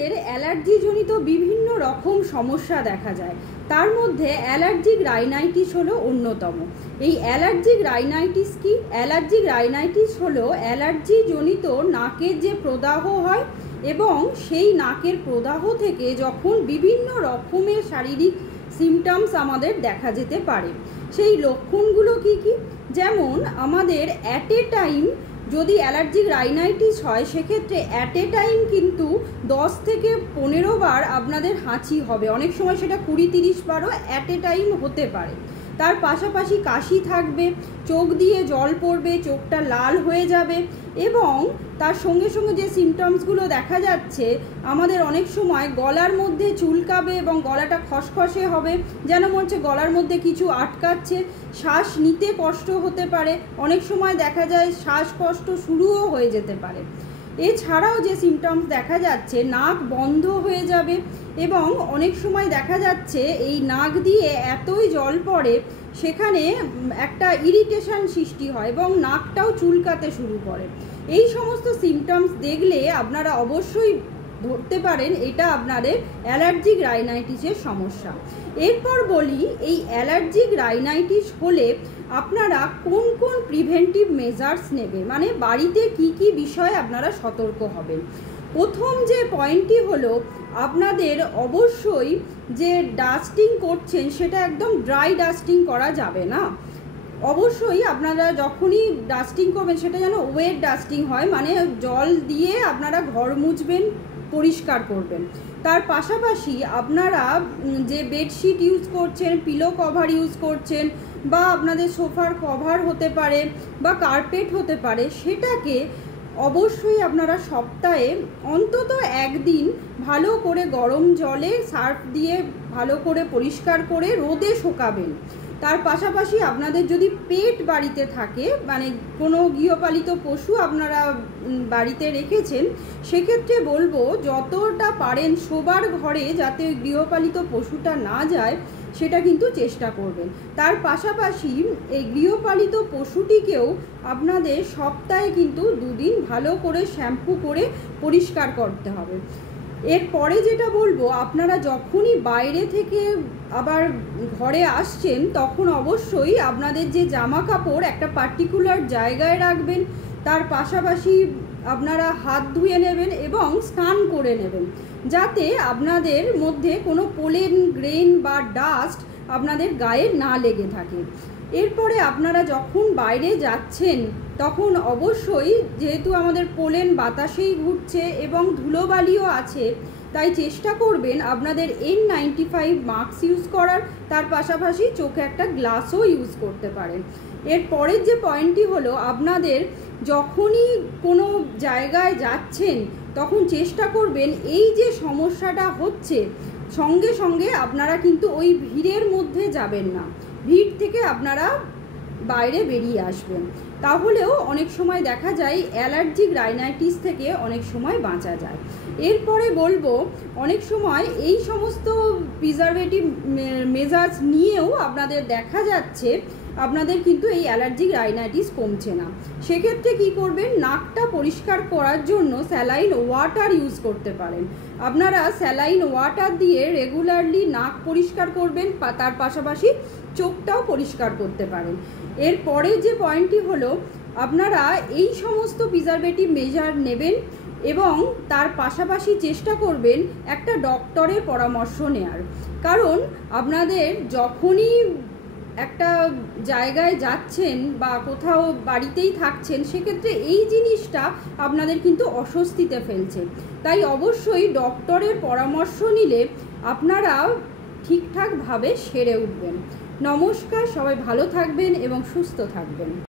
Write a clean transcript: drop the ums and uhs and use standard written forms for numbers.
আমাদের অ্যালার্জিজনিত বিভিন্ন রকম সমস্যা দেখা যায়। তার মধ্যে অ্যালার্জিক রাইনাইটিস হলো অন্যতম। এই অ্যালার্জিক রাইনাইটিস কি? অ্যালার্জিক রাইনাইটিস হলো অ্যালার্জিজনিত নাকের যে প্রদাহ হয় এবং সেই নাকের প্রদাহ থেকে যখন বিভিন্ন রকমের শারীরিক সিমটমস আমাদের দেখা যেতে পারে। সেই লক্ষণগুলো কি কি? যেমন আমাদের অ্যাট এ টাইম যদি অ্যালার্জিক রাইনাইটিস হয় সেক্ষেত্রে অ্যাট এ টাইম কিন্তু 10 থেকে 15 বার আপনাদের হাঁচি হবে, অনেক সময় সেটা 20-30 বারও অ্যাট এ টাইম হতে পারে। তার পাশাপাশি কাশি থাকবে, চোখ দিয়ে জল পড়বে, চোখটা লাল হয়ে যাবে এবং তার সঙ্গে সঙ্গে যে সিমটমসগুলো দেখা যাচ্ছে আমাদের অনেক সময় গলার মধ্যে চুলকাবে এবং গলাটা খসখসে হবে, যেন মনে হচ্ছে গলার মধ্যে কিছু আটকাচ্ছে। শ্বাস নিতে কষ্ট হতে পারে, অনেক সময় দেখা যায় শ্বাসকষ্ট শুরুও হয়ে যেতে পারে। এছাড়াও যে সিমটমস দেখা যাচ্ছে নাক বন্ধ হয়ে যাবে এবং অনেক সময় দেখা যাচ্ছে এই নাক দিয়ে এতই জল পড়ে সেখানে একটা ইরিটেশন সৃষ্টি হয় এবং নাকটাও চুলকাতে শুরু করে। এই সমস্ত সিমটমস দেখলে আপনারা অবশ্যই ধরতে পারেন এটা আপনাদের অ্যালার্জিক রাইনাইটিসের সমস্যা। এরপর বলি এই অ্যালার্জিক রাইনাইটিস হলে আপনারা কোন কোন প্রিভেন্টিভ মেজার্স নেবে, মানে বাড়িতে কি কি বিষয়ে আপনারা সতর্ক হবেন। প্রথম যে পয়েন্টটি হলো আপনাদের অবশ্যই যে ডাস্টিং করছেন সেটা একদম ড্রাই ডাস্টিং করা যাবে না। অবশ্যই আপনারা যখনই ডাস্টিং করবেন সেটা যেন ওয়েট ডাস্টিং হয়, মানে জল দিয়ে আপনারা ঘর মুছবেন, পরিষ্কার করবেন। তার পাশাপাশি আপনারা যে বেডশিট ইউজ করছেন, পিলো কভার ইউজ করছেন বা আপনাদের সোফার কভার হতে পারে বা কার্পেট হতে পারে, সেটাকে অবশ্যই আপনারা সপ্তাহে অন্তত একদিন ভালো করে গরম জলে সার্ফ দিয়ে ভালো করে পরিষ্কার করে রোদে শুকাবেন। তার পাশাপাশি আপনাদের যদি পেট বাড়িতে থাকে, মানে কোনো গৃহপালিত পশু আপনারা বাড়িতে রেখেছেন, সেক্ষেত্রে বলবো যতটা পারেন শোবার ঘরে যাতে গৃহপালিত পশুটা না যায় সেটা কিন্তু চেষ্টা করবেন। তার পাশাপাশি এই গৃহপালিত পশুটিকেও আপনাদের সপ্তাহে কিন্তু 2 দিন ভালো করে শ্যাম্পু করে পরিষ্কার করতে হবে। এরপরে যেটা বলবো, আপনারা যখনই বাইরে থেকে আবার ঘরে আসছেন তখন অবশ্যই আপনাদের যে জামা কাপড় একটা পার্টিকুলার জায়গায় রাখবেন। তার পাশাপাশি আপনারা হাত ধুয়ে নেবেন এবং স্নান করে নেবেন যাতে আপনাদের মধ্যে কোনো পোলেন গ্রেন বা ডাস্ট আপনাদের গায়ে না লেগে থাকে। এরপরে আপনারা যখন বাইরে যাচ্ছেন তখন অবশ্যই, যেহেতু আমাদের পোলেন বাতাসেই ঘুরছে এবং ধুলোবালিও আছে, তাই চেষ্টা করবেন আপনাদের N95 মাস্ক ইউজ করার। তার পাশাপাশি চোখে একটা গ্লাসও ইউজ করতে পারেন। এর পরের যে পয়েন্টটি হলো আপনাদের যখনই কোনো জায়গায় যাচ্ছেন তখন চেষ্টা করবেন এই যে সমস্যাটা হচ্ছে সঙ্গে সঙ্গে আপনারা কিন্তু ওই ভিড়ের মধ্যে যাবেন না, ভিড় থেকে আপনারা বাইরে বেরিয়ে আসবেন। তাহলেও অনেক সময় দেখা যায় অ্যালার্জিক রাইনাইটিস থেকে অনেক সময় বাঁচা যায়। এরপরে বলবো অনেক সময় এই সমস্ত প্রিজারভেটিভ মেজার্স নিয়েও আপনাদের দেখা যাচ্ছে আপনাদের কিন্তু এই অ্যালার্জিক রাইনাইটিস কমছে না। সেক্ষেত্রে কি করবেন, নাকটা পরিষ্কার করার জন্য স্যালাইন ওয়াটার ইউজ করতে পারেন। আপনারা স্যালাইন ওয়াটার দিয়ে রেগুলারলি নাক পরিষ্কার করবেন, তার পাশাপাশি চোখটাও পরিষ্কার করতে পারেন। এরপরে যে পয়েন্টটি হলো আপনারা এই সমস্ত প্রিজারভেটিভ মেজার নেবেন এবং তার পাশাপাশি চেষ্টা করবেন একটা ডক্টরের পরামর্শ নেওয়ার। কারণ আপনাদের যখনই একটা জায়গায় যাচ্ছেন বা কোথাও বাড়িতেই থাকছেন সেক্ষেত্রে এই জিনিসটা আপনাদের কিন্তু অস্বস্তিতে ফেলছে, তাই অবশ্যই ডক্টরের পরামর্শ নিলে আপনারা ঠিকঠাকভাবে সেরে উঠবেন। নমস্কার, সবাই ভালো থাকবেন এবং সুস্থ থাকবেন।